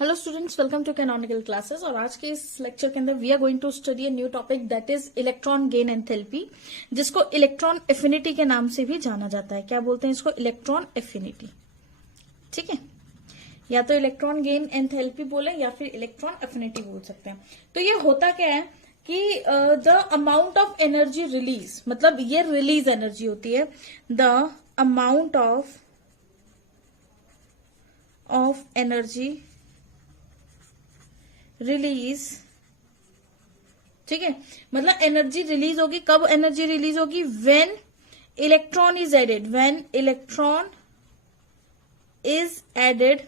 Hello students, welcome to canonical classes. और आज के इस लेक्चर के अंदर we are going to study a new topic that is electron gain enthalpy, जिसको इलेक्ट्रॉन एफिनिटी के नाम से भी जाना जाता है। क्या बोलते हैं इसको? Electron affinity. ठीक है, या तो इलेक्ट्रॉन गेन एंथैल्पी बोले या फिर इलेक्ट्रॉन एफिनिटी बोल सकते हैं। तो ये होता क्या है कि the amount of energy release, मतलब ये रिलीज एनर्जी होती है। The amount of energy release, ठीक है, मतलब एनर्जी रिलीज होगी। कब एनर्जी रिलीज होगी? When electron is added. When electron is added,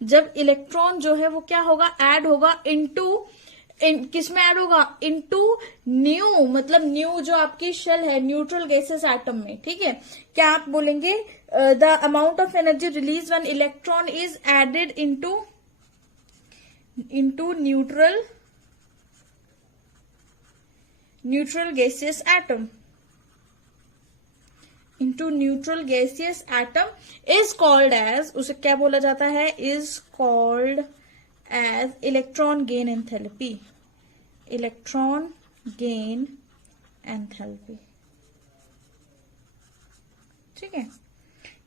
जब इलेक्ट्रॉन जो है वो क्या होगा? ऐड होगा इनटू, किसमें ऐड होगा? इनटू न्यू, मतलब न्यू जो आपकी शेल है न्यूट्रल गैसेस एटम में। ठीक है, क्या आप बोलेंगे? The amount of energy release when electron is added into neutral gaseous atom, into neutral gaseous atom is called as, उसे क्या बोला जाता है? is called as electron gain enthalpy. electron gain enthalpy, ठीक है।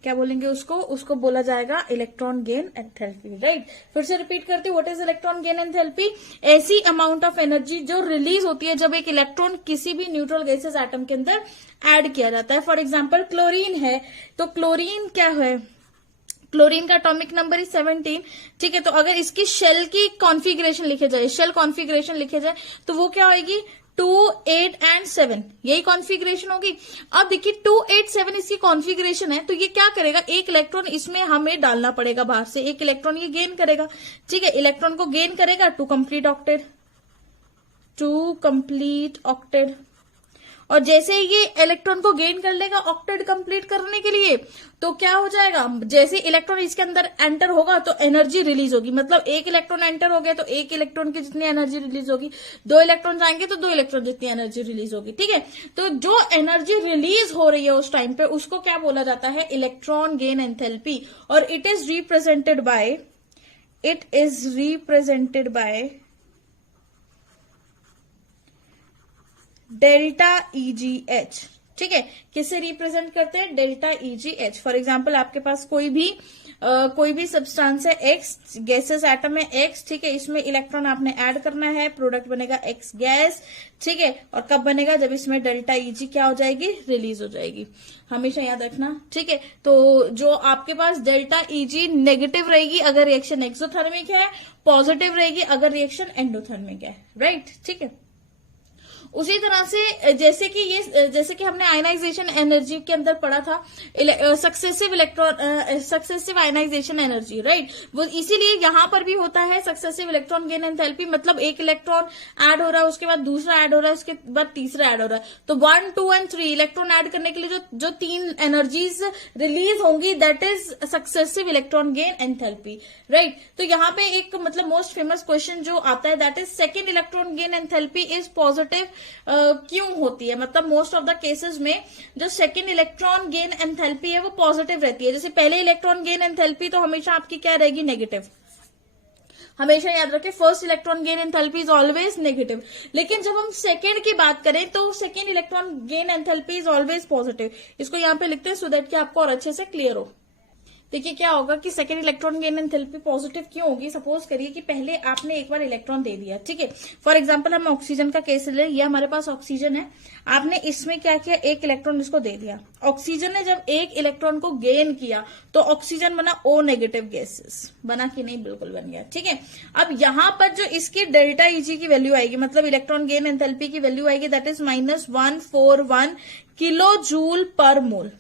क्या बोलेंगे उसको? उसको बोला जाएगा इलेक्ट्रॉन गेन एंथैल्पी। राइट, फिर से रिपीट करते हैं, what is electron gain enthalpy? ऐसी अमाउंट ऑफ एनर्जी जो रिलीज होती है जब एक इलेक्ट्रॉन किसी भी न्यूट्रल गैसेस एटम के अंदर ऐड किया जाता है। फॉर एग्जांपल क्लोरीन है, तो क्लोरीन क्या है? क्लोरीन का एटॉमिक नंबर इज 17। ठीक है, तो अगर इसकी शेल की कॉन्फ़िगरेशन लिखे जाए, शेल कॉन्फ़िगरेशन लिखे जाए, तो वो क्या होगी? 2, 8 एंड 7, यही कॉन्फ़िगरेशन होगी। अब देखिए 2, 8, 7 इसकी कॉन्फ़िगरेशन है, तो ये क्या करेगा? एक इलेक्ट्रॉन इसमें हमें डालना पड़ेगा बाहर से, एक इलेक्ट्रॉन ये गेन करेगा। ठीक है, इलेक्ट्रॉन को गेन करेगा टू कंप्लीट ऑक्टेट। और जैसे ये इलेक्ट्रॉन को गेन कर लेगा ऑक्टेट कंप्लीट करने के लिए, तो क्या हो जाएगा? जैसे इलेक्ट्रॉन इसके अंदर एंटर होगा तो एनर्जी रिलीज होगी, मतलब एक इलेक्ट्रॉन एंटर हो गया तो एक इलेक्ट्रॉन की जितनी एनर्जी रिलीज होगी, 2 इलेक्ट्रॉन जाएंगे तो 2 इलेक्ट्रॉन जितनी एनर्जी रिलीज होगी। ठीक है, तो जो एनर्जी रिलीज हो रही है उस टाइम पे, उसको क्या बोला जाता है? Electron gain enthalpy. और it is represented by delta EGH। ठीक है, किसे रिप्रेजेंट करते हैं? Delta EGH। फॉर एग्जाम्पल आपके पास कोई भी सब्सटेंस है X, गैसेस एटम है X, ठीक है, इसमें इलेक्ट्रॉन आपने ऐड करना है, प्रोडक्ट बनेगा X गैस। ठीक है, और कब बनेगा? जब इसमें डेल्टा EG क्या हो जाएगी? रिलीज हो जाएगी। हमेशा याद रखना। ठीक है, तो जो आपके पास डेल्टा EG नेगेटिव रहेगी अगर रिएक्शन एक्सोथर्मिक है, पॉजिटिव रहेगी अगर रिएक्शन एंडोथर्मिक है। राइट, ठीक है। उसी तरह से जैसे कि हमने आयनाइजेशन एनर्जी के अंदर पढ़ा था, सक्सेसिव आयनाइजेशन एनर्जी। राइट, वो इसीलिए यहां पर भी होता है सक्सेसिव इलेक्ट्रॉन गेन एंथैल्पी, मतलब एक इलेक्ट्रॉन ऐड हो रहा है, उसके बाद दूसरा ऐड हो रहा है, उसके बाद तीसरा ऐड हो रहा है। तो 1, 2 एंड 3 इलेक्ट्रॉन ऐड करने के लिए जो 3 एनर्जीज रिलीज होंगी, that is successive electron gain enthalpy. Right, तो यहाँ पे एक मतलब मोस्ट फेमस क्वेश्चन जो आता है, that is second electron gain enthalpy is positive क्यों होती है? मतलब मोस्ट ऑफ द केसेस में जो सेकेंड इलेक्ट्रॉन गेन एंथैल्पी है वो पॉजिटिव रहती है। जैसे पहले इलेक्ट्रॉन गेन एंथैल्पी तो हमेशा आपकी क्या रहेगी? नेगेटिव। हमेशा याद रखें, first electron gain enthalpy is always negative. लेकिन जब हम सेकेंड की बात करें तो second electron gain enthalpy is always positive. इसको यहां पे लिखते हैं सो दैट कि आपको और अच्छे से क्लियर हो। देखिए क्या होगा कि second electron gain enthalpy positive क्यों होगी? सपोज करिए कि पहले आपने एक बार इलेक्ट्रॉन दे दिया। ठीक है, फॉर एग्जांपल हम ऑक्सीजन का केस ले, ये हमारे पास ऑक्सीजन है, आपने इसमें क्या किया? एक इलेक्ट्रॉन इसको दे दिया। ऑक्सीजन ने जब एक इलेक्ट्रॉन को गेन किया तो ऑक्सीजन बना O नेगेटिव गैसेस, बना कि नहीं? बिल्कुल बन गया। ठीक है, अब यहां पर जो इसकी डेल्टा EG की वैल्यू आएगी, मतलब इलेक्ट्रॉन गेन एंथैल्पी की वैल्यू आएगी, that is -141 kilo joule per mole.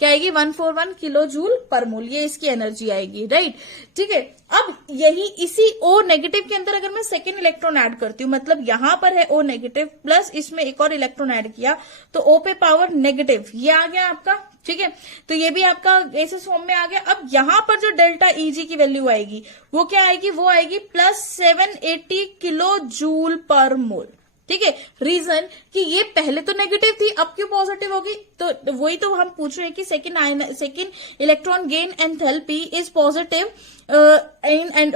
क्या आएगी? 141 किलो जूल पर मोल, ये इसकी एनर्जी आएगी। राइट, ठीक है। अब यही इसी O नेगेटिव के अंदर अगर मैं सेकेंड इलेक्ट्रॉन ऐड करती हूँ, मतलब यहां पर है O नेगेटिव प्लस इसमें एक और इलेक्ट्रॉन ऐड किया, तो O पे पावर नेगेटिव, ये आ गया आपका। ठीक है, तो ये भी आपका गैसेस फॉर्म में आ गया। अब यहां पर जो डेल्टा EG की वैल्यू आएगी वो क्या आएगी? वो आएगी +780 किलो जूल पर मोल। ठीक है। रीजन कि ये पहले तो नेगेटिव थी, अब क्यों पॉजिटिव होगी? तो वही तो हम पूछ रहे हैं कि second electron gain enthalpy is positive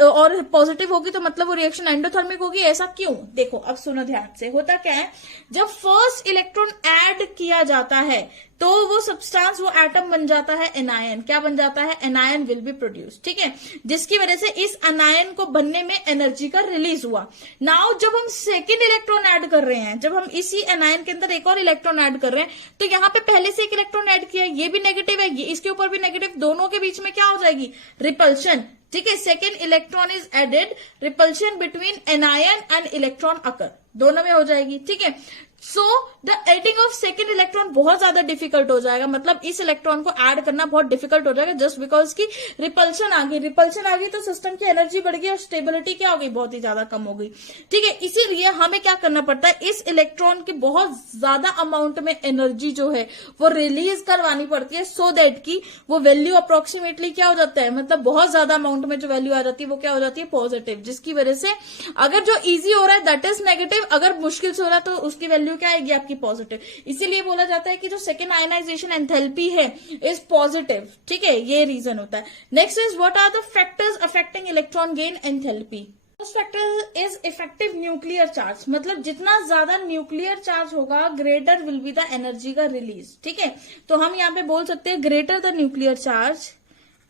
और पॉजिटिव होगी तो मतलब वो रिएक्शन एंडोथर्मिक होगी। ऐसा क्यों? देखो अब सुनो ध्यान से, होता क्या है, जब फर्स्ट इलेक्ट्रॉन ऐड किया जाता है तो वो सब्सटेंस, वो एटम बन जाता है एनायन। क्या बन जाता है? एनायन विल बी प्रोड्यूस, ठीक है, जिसकी वजह से इस एनायन को बनने में एनर्जी का रिलीज हुआ। नाउ जब हम सेकेंड इलेक्ट्रॉन ऐड कर रहे हैं, जब हम इसी एनायन के अंदर एक और इलेक्ट्रॉन ऐड कर रहे हैं, तो यहाँ पे पहले से एक इलेक्ट्रॉन ऐड किया है, ये भी नेगेटिव है, इसके ऊपर भी नेगेटिव, दोनों के बीच में क्या हो जाएगी? रिपल्शन, ठीक है। Second electron is added, repulsion between anion and electron occur, दोनों में हो जाएगी, ठीक है। So the adding of second electron बहुत ज्यादा डिफिकल्ट हो जाएगा, मतलब इस इलेक्ट्रॉन को ऐड करना बहुत डिफिकल्ट हो जाएगा, जस्ट बिकॉज की रिपल्शन आ गई। रिपल्शन आ गई तो सिस्टम की एनर्जी बढ़ गई और स्टेबिलिटी क्या हो गई? बहुत ही ज्यादा कम हो गई, ठीक है। इसीलिए हमें क्या करना पड़ता है, इस इलेक्ट्रॉन की बहुत ज्यादा अमाउंट में एनर्जी जो है वो रिलीज करवानी पड़ती है, सो दैट की वो वैल्यू अप्रोक्सीमेटली क्या हो जाता है, मतलब बहुत ज्यादा अमाउंट में जो वैल्यू आ जाती है वो क्या हो जाती है? पॉजिटिव, जिसकी वजह से अगर जो इजी हो रहा है दैट इज नेगेटिव, अगर मुश्किल से हो रहा है तो उसकी वैल्यू क्या आएगी? आपकी पॉजिटिव। इसीलिए बोला जाता है कि जो सेकेंड आयनाइजेशन एंथैल्पी है इज पॉजिटिव, ठीक है, ये रीजन होता है। Next is what are the factors affecting electron gain enthalpy? First factor is effective nuclear charge, मतलब जितना ज्यादा न्यूक्लियर चार्ज होगा greater will be the energy का रिलीज, ठीक है। तो हम यहां पे बोल सकते हैं greater the nuclear charge,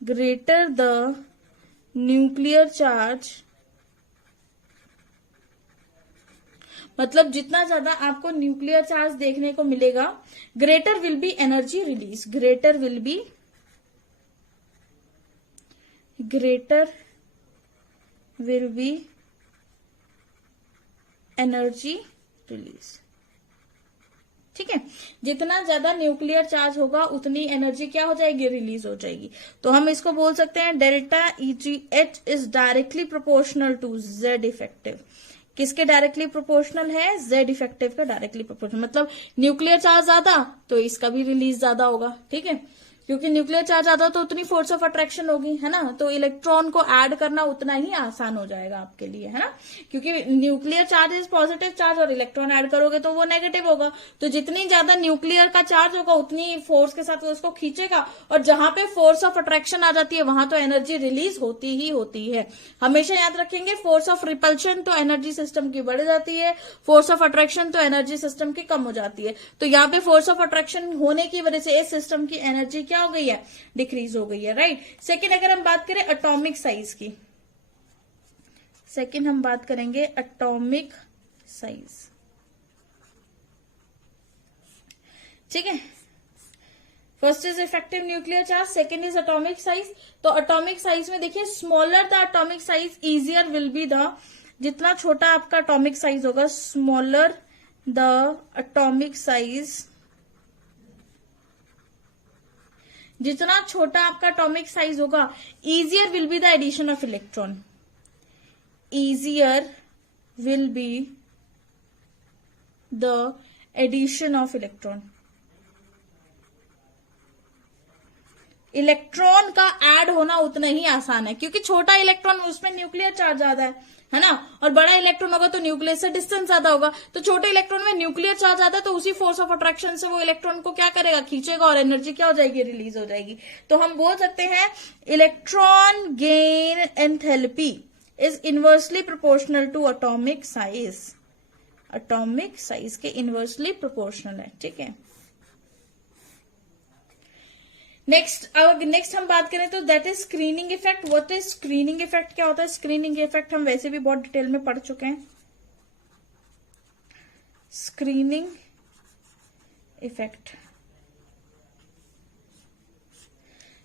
greater the nuclear charge, मतलब जितना ज्यादा आपको न्यूक्लियर चार्ज देखने को मिलेगा greater will B energy release, greater will B energy release, ठीक है। जितना ज्यादा न्यूक्लियर चार्ज होगा उतनी एनर्जी क्या हो जाएगी? रिलीज हो जाएगी। तो हम इसको बोल सकते हैं delta EGH is directly proportional to Z effective. किसके डायरेक्टली प्रोपोर्शनल है? Z इफेक्टिव का डायरेक्टली प्रोपोर्शनल, मतलब न्यूक्लियर चार्ज ज्यादा तो इसका भी रिलीज ज्यादा होगा, ठीक है, क्योंकि न्यूक्लियर चार्ज ज्यादा तो उतनी फोर्स ऑफ अट्रैक्शन होगी, है ना, तो इलेक्ट्रॉन को ऐड करना उतना ही आसान हो जाएगा आपके लिए, है ना, क्योंकि nuclear charge is positive charge और इलेक्ट्रॉन ऐड करोगे तो वो नेगेटिव होगा, तो जितनी ज्यादा न्यूक्लियर का चार्ज होगा उतनी फोर्स के साथ वो उसको खींचेगा, और जहां पे फोर्स ऑफ अट्रैक्शन आ जाती है वहां तो एनर्जी रिलीज होती ही होती है। हमेशा याद रखेंगे, फोर्स ऑफ रिपल्शन तो एनर्जी सिस्टम की बढ़ जाती है, फोर्स ऑफ अट्रैक्शन तो एनर्जी सिस्टम की कम हो जाती है। तो यहाँ पे फोर्स ऑफ अट्रैक्शन होने की वजह से इस सिस्टम की एनर्जी क्या हो गई है? डिक्रीज हो गई है, राइट। सेकेंड अगर हम बात करें एटॉमिक साइज की, सेकेंड हम बात करेंगे एटॉमिक साइज, ठीक है। First is effective nuclear charge, second is atomic size. तो एटॉमिक साइज में देखिए, smaller the atomic size easier will be the, जितना छोटा आपका एटॉमिक साइज होगा, स्मॉलर द एटॉमिक साइज, जितना छोटा आपका एटॉमिक साइज होगा easier will be the addition of electron, easier will be the addition of electron. Electron का add होना उतना ही आसान है, क्योंकि छोटा इलेक्ट्रॉन उसमें न्यूक्लियर चार्ज ज्यादा है ना, और बड़ा इलेक्ट्रॉन होगा तो न्यूक्लियर से डिस्टेंस ज्यादा होगा, तो छोटे इलेक्ट्रॉन में न्यूक्लियर चार्ज ज्यादा है तो उसी फोर्स ऑफ अट्रैक्शन से वो इलेक्ट्रॉन को क्या करेगा? खींचेगा और एनर्जी क्या हो जाएगी? रिलीज हो जाएगी। तो हम बोल सकते हैं electron gain enthalpy is inversely proportional to atomic size, atomic size के इनवर्सली प्रोपोर्शनल है, ठीक है। नेक्स्ट हम बात करें तो that is screening effect. What is screening effect? क्या होता है स्क्रीनिंग इफेक्ट? हम वैसे भी बहुत डिटेल में पढ़ चुके हैं। स्क्रीनिंग इफेक्ट,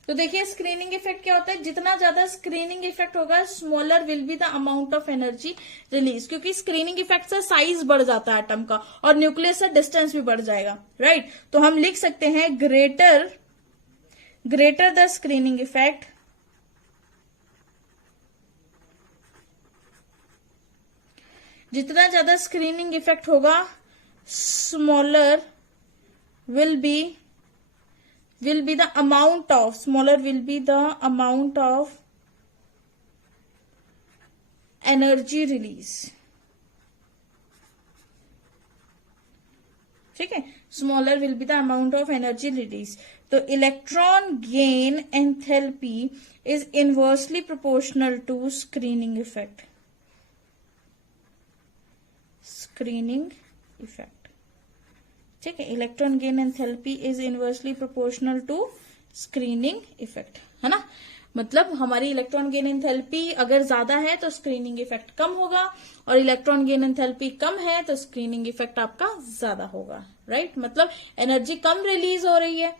तो देखिए स्क्रीनिंग इफेक्ट क्या होता है, जितना ज्यादा स्क्रीनिंग इफेक्ट होगा smaller will be the amount of energy release, क्योंकि स्क्रीनिंग इफेक्ट से साइज बढ़ जाता है एटम का और न्यूक्लियस से डिस्टेंस भी बढ़ जाएगा, राइट। तो हम लिख सकते हैं greater the screening effect, जितना ज्यादा स्क्रीनिंग इफेक्ट होगा smaller will be the amount of, smaller will be the amount of energy release, ठीक है, smaller will be the amount of energy release. तो electron gain enthalpy is inversely proportional to screening effect. Screening effect, ठीक है, electron gain enthalpy is inversely proportional to screening effect, है ना। मतलब हमारी electron gain enthalpy अगर ज्यादा है तो स्क्रीनिंग इफेक्ट कम होगा, और इलेक्ट्रॉन गेन एंथैल्पी कम है तो स्क्रीनिंग इफेक्ट आपका ज्यादा होगा, राइट। मतलब एनर्जी कम रिलीज हो रही है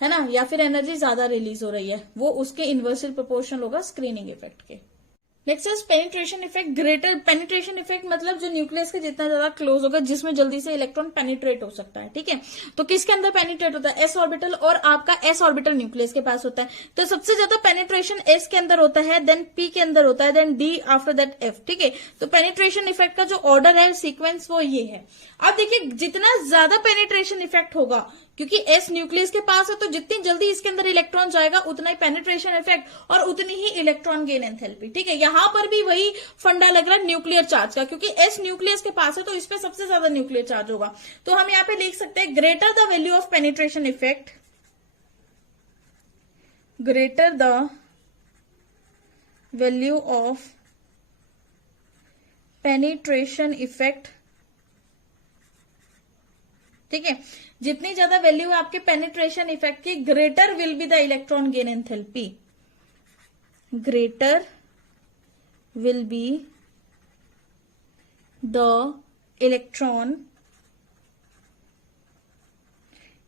ना, या फिर एनर्जी ज्यादा रिलीज हो रही है, वो उसके इनवर्सल प्रोपोर्शनल होगा स्क्रीनिंग इफेक्ट के। Next is penetration effect. Greater penetration effect मतलब जो न्यूक्लियस के जितना ज्यादा क्लोज होगा, जिसमें जल्दी से इलेक्ट्रॉन पेनिट्रेट हो सकता है, ठीक है। तो किसके अंदर पेनिट्रेट होता है? एस ऑर्बिटल, और आपका एस ऑर्बिटल न्यूक्लियस के पास होता है। तो सबसे ज्यादा पेनिट्रेशन एस के अंदर होता है, देन पी के अंदर होता है, then D, after that F, ठीक है। तो पेनिट्रेशन इफेक्ट का जो ऑर्डर है, सीक्वेंस, वो ये है। अब देखिए जितना ज्यादा पेनिट्रेशन इफेक्ट होगा, क्योंकि एस न्यूक्लियस के पास है, तो जितनी जल्दी इसके अंदर इलेक्ट्रॉन जाएगा उतना ही पेनिट्रेशन इफेक्ट और उतनी ही इलेक्ट्रॉन गेन एंथैल्पी, ठीक है। यहां पर भी वही फंडा लग रहा है न्यूक्लियर चार्ज का, क्योंकि एस न्यूक्लियस के पास है तो इस पे सबसे ज्यादा न्यूक्लियर चार्ज होगा। तो हम यहां पे लिख सकते हैं greater the value of penetration effect, greater the value of penetration effect, ठीक है। जितनी ज्यादा वैल्यू है आपके पेनिट्रेशन इफेक्ट की, greater will be the electron gain enthalpy, greater will be the electron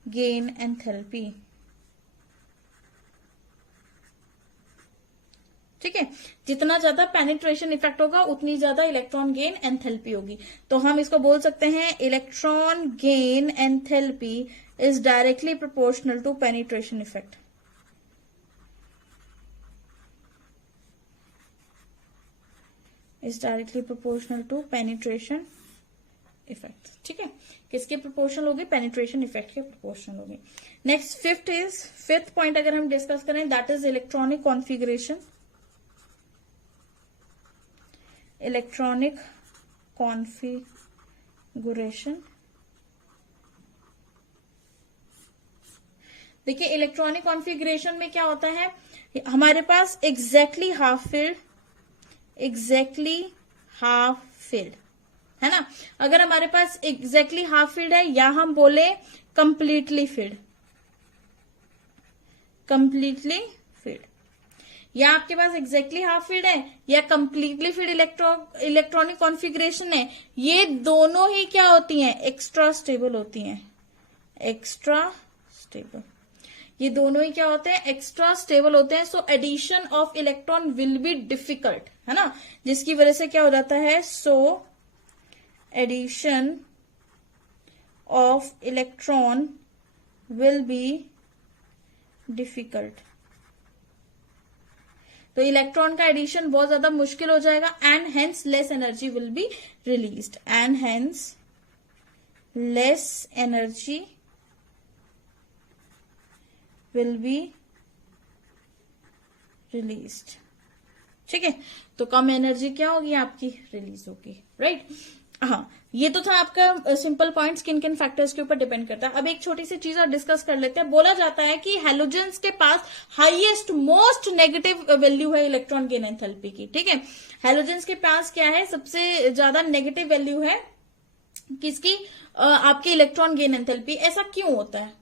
gain enthalpy, ठीक है। जितना ज्यादा पेनिट्रेशन इफेक्ट होगा उतनी ज्यादा इलेक्ट्रॉन गेन एंथैल्पी होगी। तो हम इसको बोल सकते हैं electron gain enthalpy is directly proportional to penetration effect. Is directly proportional to penetration effect, ठीक है। किसके प्रोपोर्शनल होगी? पेनिट्रेशन इफेक्ट के प्रोपोर्शनल होगी। नेक्स्ट फिफ्थ पॉइंट अगर हम डिस्कस करें, that is electronic configuration. Electronic configuration, देखिए इलेक्ट्रॉनिक कॉन्फिगरेशन में क्या होता है, हमारे पास एग्जैक्टली हाफ फिल्ड, है ना। अगर हमारे पास एग्जैक्टली हाफ फील्ड है, या हम बोले कंप्लीटली फील्ड, या आपके पास एग्जैक्टली हाफ फील्ड है या कंप्लीटली फील्ड इलेक्ट्रॉनिक कॉन्फिगरेशन है, ये दोनों ही क्या होती हैं? एक्स्ट्रा स्टेबल होती हैं। एक्स्ट्रा स्टेबल, ये दोनों ही क्या होते हैं? एक्स्ट्रा स्टेबल होते हैं। So addition of electron will be difficult, है ना, जिसकी वजह से क्या हो जाता है? So addition of electron will be difficult. तो इलेक्ट्रॉन का एडिशन बहुत ज्यादा मुश्किल हो जाएगा, and hence less energy will be released, and hence less energy will be released, ठीक है। तो कम एनर्जी क्या होगी आपकी? रिलीज होगी, राइट। हाँ, ये तो था आपका सिंपल पॉइंट्स, किन किन फैक्टर्स के ऊपर डिपेंड करता है। अब एक छोटी सी चीज और डिस्कस कर लेते हैं। बोला जाता है कि हैलोजेंस के पास हाईएस्ट मोस्ट नेगेटिव वैल्यू है इलेक्ट्रॉन गेन एंथैल्पी की, ठीक है। हैलोजेंस के पास क्या है? सबसे ज्यादा नेगेटिव वैल्यू है किसकी? आपके इलेक्ट्रॉन गेन एंथैल्पी। ऐसा क्यों होता है?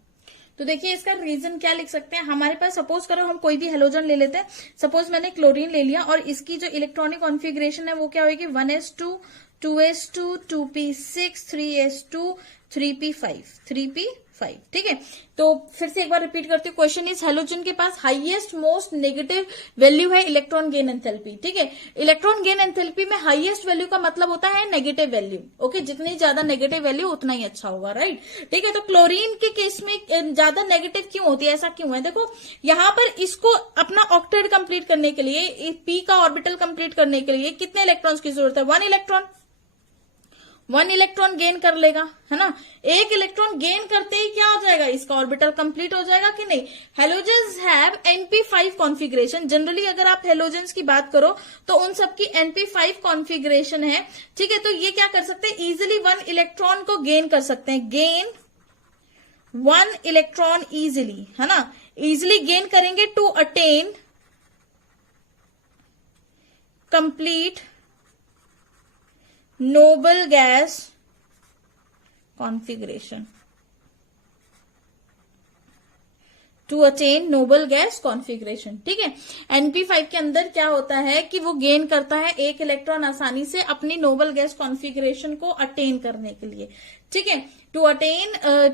तो देखिए इसका रीजन क्या लिख सकते हैं। हमारे पास सपोज करो हम कोई भी हेलोजन ले लेते हैं, सपोज मैंने क्लोरीन ले लिया, और इसकी जो इलेक्ट्रॉनिक कॉन्फिगरेशन है वो क्या होगी? 1s2 2s2 2p6 3s2 3p5, ठीक है। तो फिर से एक बार रिपीट करती हूँ, क्वेश्चन इज हेलोजन के पास हाईएस्ट मोस्ट नेगेटिव वैल्यू है इलेक्ट्रॉन गेन एंथैल्पी, ठीक है। इलेक्ट्रॉन गेन एंथैल्पी में हाईएस्ट वैल्यू का मतलब होता है नेगेटिव वैल्यू, ओके। जितनी ज्यादा नेगेटिव वैल्यू उतना ही अच्छा होगा, राइट, ठीक है। तो क्लोरीन के केस में ज्यादा नेगेटिव क्यों होती है? ऐसा क्यों है? देखो यहां पर इसको अपना ऑक्टेट कंप्लीट करने के लिए, पी का ऑर्बिटल कंप्लीट करने के लिए कितने इलेक्ट्रॉन्स की जरूरत है? 1 इलेक्ट्रॉन गेन कर लेगा, है ना। एक इलेक्ट्रॉन गेन करते ही क्या हो जाएगा? इसका ऑर्बिटल कंप्लीट हो जाएगा कि नहीं? Halogens have np5 configuration. Generally अगर आप हेलोजेंस की बात करो तो उन सबकी np5 कॉन्फिगरेशन है, ठीक है। तो ये क्या कर सकते हैं? इजिली 1 इलेक्ट्रॉन को गेन कर सकते हैं। गेन 1 इलेक्ट्रॉन इजिली, है ना, इजिली गेन करेंगे to attain complete noble gas configuration, to attain noble gas configuration. ठीक है, NP5 के अंदर क्या होता है कि वो गेन करता है एक इलेक्ट्रॉन आसानी से अपनी नोबल गैस कॉन्फिगरेशन को अटेन करने के लिए। ठीक है, to attain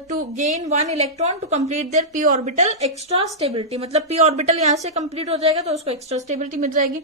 to gain 1 electron to complete their p orbital extra stability, मतलब p ऑर्बिटल यहां से कंप्लीट हो जाएगा तो उसको एक्स्ट्रा स्टेबिलिटी मिल जाएगी।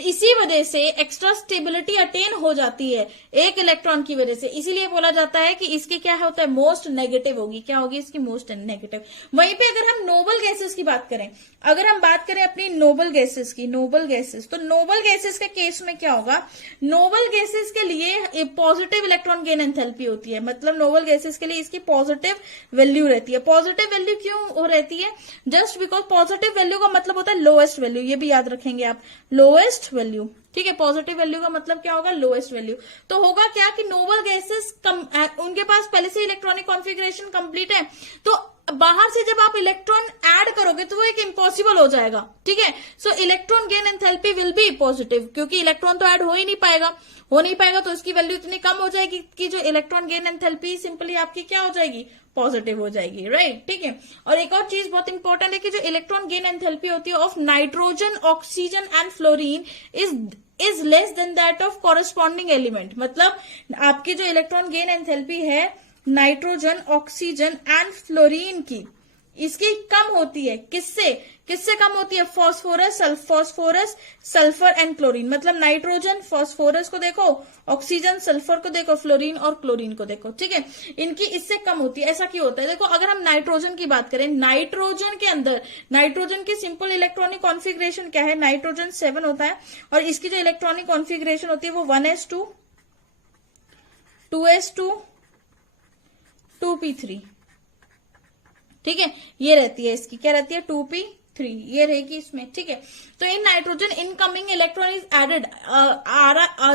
इसी वजह से एक्स्ट्रा स्टेबिलिटी अटेन हो जाती है एक इलेक्ट्रॉन की वजह से, इसीलिए बोला जाता है कि इसकी क्या होता है, मोस्ट नेगेटिव होगी। क्या होगी इसकी, मोस्ट नेगेटिव। वहीं पे अगर हम नोबल गैसेस की बात करें, अगर हम बात करें अपनी नोबल गैसेस की, नोबल गैसेस, तो नोबल गैसेस के केस में क्या होगा, नोबल गैसेस के लिए पॉजिटिव इलेक्ट्रॉन गेन एंथैल्पी होती है, मतलब नोबल गैसेस के लिए इसकी पॉजिटिव वैल्यू रहती है। पॉजिटिव वैल्यू क्यों रहती है, जस्ट बिकॉज पॉजिटिव वैल्यू का मतलब होता है लोएस्ट वैल्यू, ये भी याद रखेंगे आप, लोएस्ट वैल्यू। ठीक है, पॉजिटिव वैल्यू का मतलब क्या होगा, लोएस्ट वैल्यू। तो होगा क्या कि नोबल गैसेस उनके पास पहले से इलेक्ट्रॉनिक कॉन्फिगरेशन कंप्लीट है, तो बाहर से जब आप इलेक्ट्रॉन ऐड करोगे तो वो एक इम्पॉसिबल हो जाएगा। ठीक है, सो electron gain enthalpy will be positive, क्योंकि इलेक्ट्रॉन तो ऐड हो ही नहीं पाएगा, तो इसकी वैल्यू इतनी कम हो जाएगी कि जो इलेक्ट्रॉन गेन एंथैल्पी सिंपली आपकी क्या हो जाएगी, पॉजिटिव हो जाएगी। राइट, ठीक है। और एक और चीज बहुत इंपॉर्टेंट है कि जो इलेक्ट्रॉन गेन एंथैल्पी होती है of nitrogen, oxygen and fluorine is less than that of corresponding element, मतलब आपकी जो इलेक्ट्रॉन गेन एंथैल्पी है नाइट्रोजन, ऑक्सीजन एंड फ्लोरीन की, इसकी कम होती है। किससे कम होती है, फास्फोरस, सल्फर एंड क्लोरीन, मतलब नाइट्रोजन, फास्फोरस को देखो, ऑक्सीजन, सल्फर को देखो, फ्लोरीन और क्लोरीन को देखो। ठीक है, इनकी इससे कम होती है। ऐसा क्यों होता है, देखो अगर हम नाइट्रोजन की बात करें, नाइट्रोजन के अंदर नाइट्रोजन की सिंपल इलेक्ट्रॉनिक कॉन्फिगरेशन क्या है, नाइट्रोजन 7 होता है, और इसकी जो इलेक्ट्रॉनिक कॉन्फिगरेशन होती है वो 1s2, 2s2, 2p3। ठीक है, ये रहती है इसकी, क्या रहती है, 2p3, ये रहेगी इसमें। ठीक है, तो in nitrogen incoming electron is added,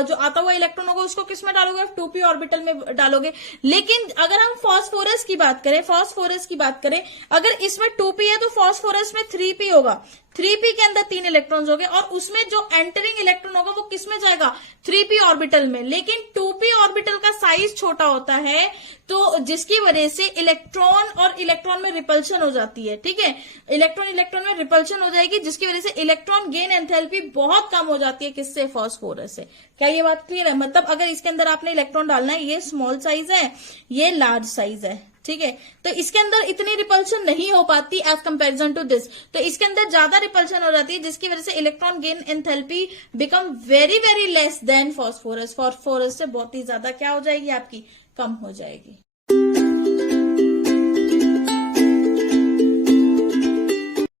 जो आता हुआ इलेक्ट्रॉन होगा उसको किस में डालोगे, 2p ऑर्बिटल में डालोगे। लेकिन अगर हम फास्फोरस की बात करें, अगर इसमें 2p है तो फास्फोरस में 3p होगा, 3p के अंदर 3 इलेक्ट्रॉन्स हो गए, और उसमें जो एंटरिंग इलेक्ट्रॉन होगा वो किस में जाएगा, 3p ऑर्बिटल में। लेकिन 2p ऑर्बिटल का साइज छोटा होता है, तो जिसकी वजह से इलेक्ट्रॉन और इलेक्ट्रॉन में रिपल्शन हो जाती है। ठीक है, इलेक्ट्रॉन में रिपल्शन हो जाएगी, जिसकी वजह से इलेक्ट्रॉन गेन एंथैल्पी बहुत कम हो जाती है, किससे, फास्फोरस से। क्या ये बात क्लियर है, मतलब अगर इसके अंदर आपने इलेक्ट्रॉन डालना है, ये स्मॉल साइज है, ये लार्ज साइज है। ठीक है, तो इसके अंदर इतनी रिपल्शन नहीं हो पाती एज कंपैरिजन टू दिस, तो इसके अंदर ज्यादा रिपल्शन हो जाती है, जिसकी वजह से electron gain enthalpy become very very less than phosphorus से बहुत ही ज्यादा क्या हो जाएगी, आपकी कम हो जाएगी।